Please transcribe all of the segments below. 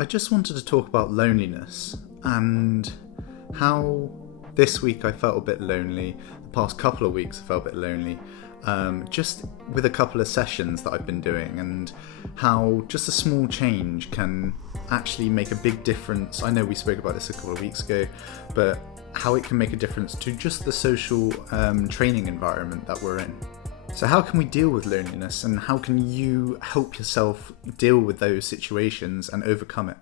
I just wanted to talk about loneliness and how this week I felt a bit lonely. The past couple of weeks I felt a bit lonely, just with a couple of sessions that I've been doing, and how just a small change can actually make a big difference. I know we spoke about this a couple of weeks ago, but how it can make a difference to just the social training environment that we're in. So how can we deal with loneliness, and how can you help yourself deal with those situations and overcome it?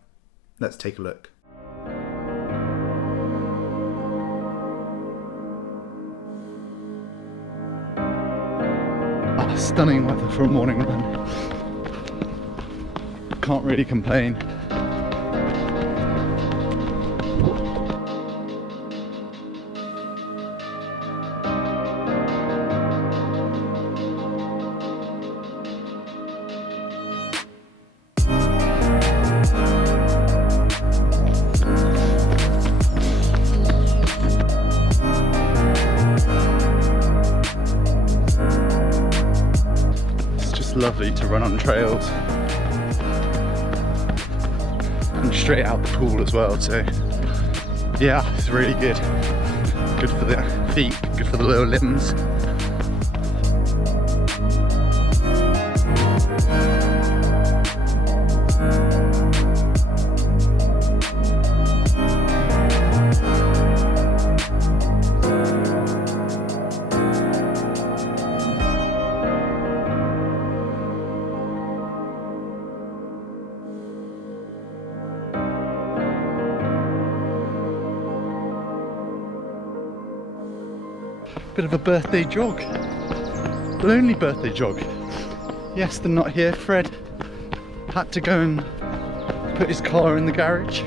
Let's take a look. Stunning weather for a morning run. Can't really complain. Lovely to run on trails and straight out the pool as well, so yeah, it's really good for the feet, good for the lower limbs. Bit of a birthday jog, lonely birthday jog. Iestyn not here. Fred had to go and put his car in the garage.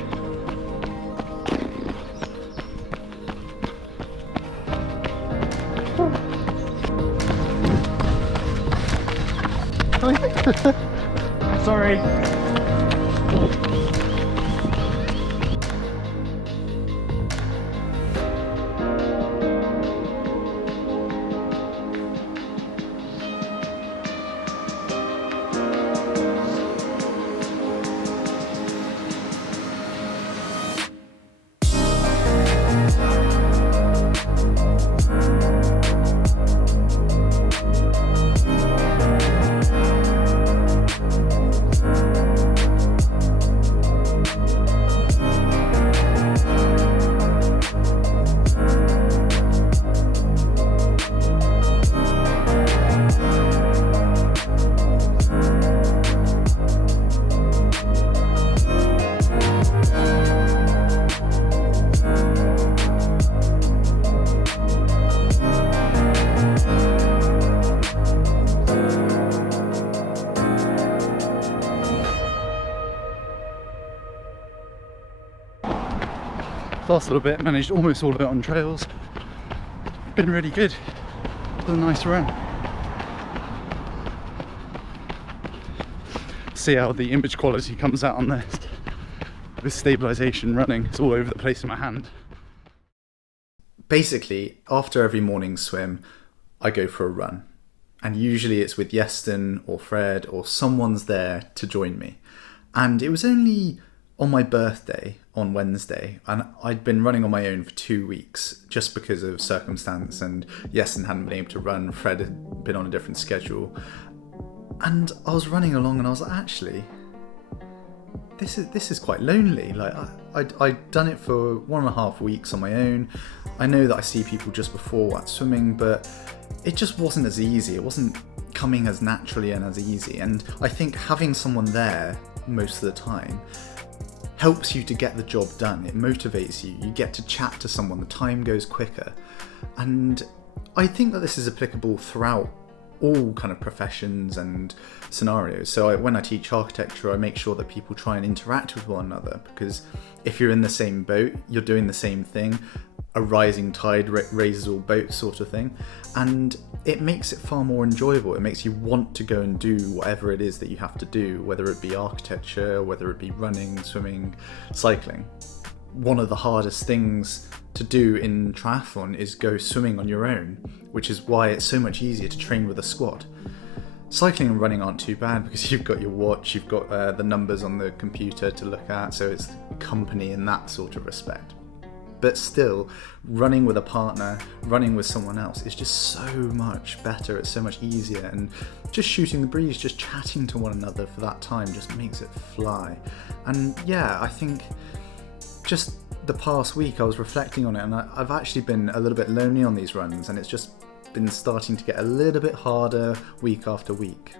Sorry. Last little bit, managed almost all of it on trails. Been really good. It's a nice run. See how the image quality comes out on this. With stabilization running, it's all over the place in my hand. Basically, after every morning swim, I go for a run. And usually it's with Iestyn or Fred or someone's there to join me. And it was only on my birthday on Wednesday, and I'd been running on my own for 2 weeks just because of circumstance, and Iestyn hadn't been able to run, Fred had been on a different schedule, and I was running along and I was like, actually, this is quite lonely. Like I'd done it for 1.5 weeks on my own. I know that I see people just before at swimming, but it just wasn't as easy. It wasn't coming as naturally and as easy, and I think having someone there most of the time helps you to get the job done. It motivates you. You get to chat to someone. The time goes quicker. And I think that this is applicable throughout all kind of professions and scenarios. So when I teach architecture, I make sure that people try and interact with one another, because if you're in the same boat, you're doing the same thing. A rising tide raises all boats sort of thing. And it makes it far more enjoyable. It makes you want to go and do whatever it is that you have to do, whether it be architecture, whether it be running, swimming, cycling. One of the hardest things to do in triathlon is go swimming on your own, which is why it's so much easier to train with a squad. Cycling and running aren't too bad because you've got your watch, you've got the numbers on the computer to look at, so it's company in that sort of respect. But still, running with a partner, running with someone else is just so much better, it's so much easier, and just shooting the breeze, just chatting to one another for that time just makes it fly. And yeah, I think just the past week I was reflecting on it, and I've actually been a little bit lonely on these runs, and it's just been starting to get a little bit harder week after week.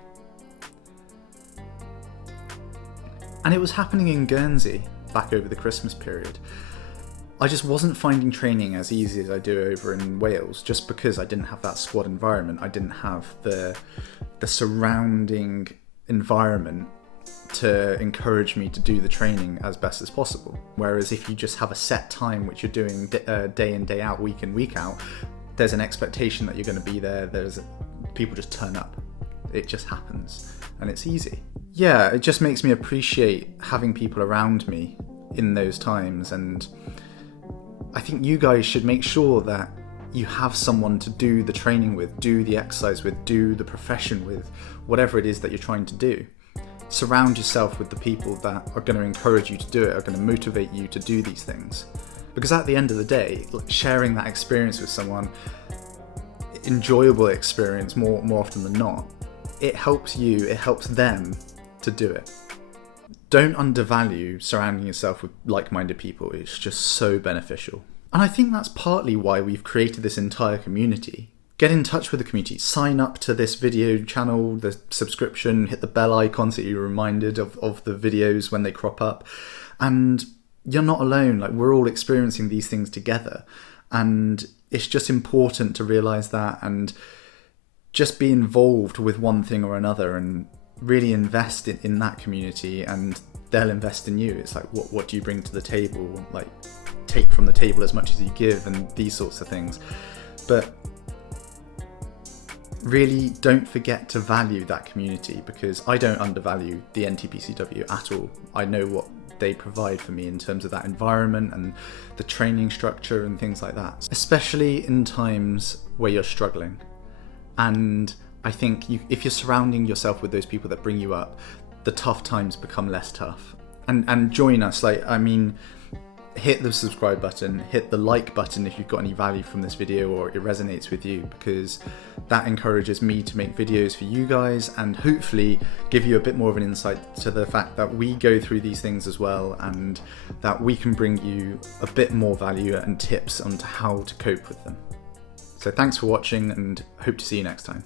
And it was happening in Guernsey back over the Christmas period. I just wasn't finding training as easy as I do over in Wales, just because I didn't have that squad environment. I didn't have the surrounding environment to encourage me to do the training as best as possible. Whereas if you just have a set time which you're doing day in, day out, week in, week out, there's an expectation that you're going to be there. People just turn up. It just happens, and it's easy. Yeah, it just makes me appreciate having people around me in those times, and I think you guys should make sure that you have someone to do the training with, do the exercise with, do the profession with, whatever it is that you're trying to do. Surround yourself with the people that are going to encourage you to do it, are going to motivate you to do these things. Because at the end of the day, sharing that experience with someone, enjoyable experience more often than not, it helps you, it helps them to do it. Don't undervalue surrounding yourself with like-minded people. It's just so beneficial. And I think that's partly why we've created this entire community. Get in touch with the community, sign up to this video channel, the subscription, hit the bell icon so you're reminded of the videos when they crop up. And you're not alone, we're all experiencing these things together. And it's just important to realise that and just be involved with one thing or another and really invest in that community, and they'll invest in you. It's what do you bring to the table? Take from the table as much as you give, and these sorts of things. But really don't forget to value that community, because I don't undervalue the NTPCW at all. I know what they provide for me in terms of that environment and the training structure and things like that, especially in times where you're struggling. And I think if you're surrounding yourself with those people that bring you up, the tough times become less tough. And join us. Hit the subscribe button, hit the like button if you've got any value from this video or it resonates with you, because that encourages me to make videos for you guys and hopefully give you a bit more of an insight to the fact that we go through these things as well, and that we can bring you a bit more value and tips on how to cope with them. So thanks for watching, and hope to see you next time.